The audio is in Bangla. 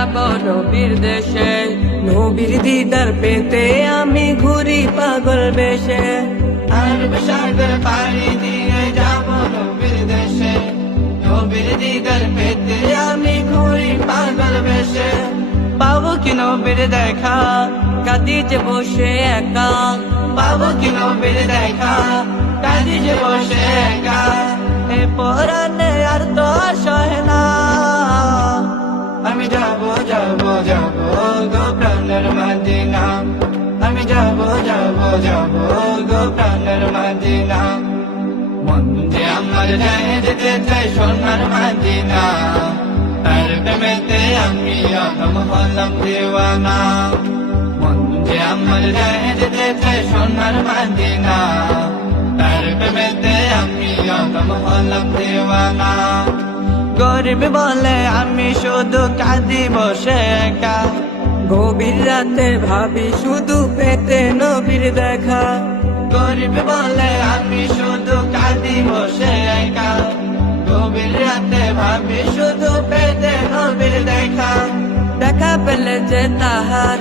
যাব নবীর দেশে, নবীর দিদার পেতে আমি ঘুরি পাগল বেশে। আরব সাগর পাড়ি দিয়ে যাব নবীর দেশে, নবীর দিদার পেতে আমি ঘুরি পাগল বেশে। পাবো কি নবীর দেখা, কাঁদি যে বসে একা, পাবো কি নবীর দেখা, কাঁদি যে বসে একা। এ পরাণে আর তো আর সহে না। আমি যাব যাব যাব গো প্রাণের মদিনা, আমি যাব যাব যাব গো প্রাণের মদিনা। মন যে আমার যায় যেতে চাই সোনার মদিনা, তার প্রেমেতে আমি অদম হলাম দিওয়ানা। মন যে আমার যায় যেতে চাই সোনার মদিনা, তার প্রেমেতে আমি অদম হলাম দিওয়ানা। গরিব বলে আমি শুধু কাঁদি বসে একা, গভীর রাতে ভাবি শুধু পেতে নবীর দেখা। গরিব বলে আমি শুধু কাঁদি বসে একা, গভীর রাতে ভাবি শুধু পেতে নবীর দেখা। দেখা পেলে যে তাহার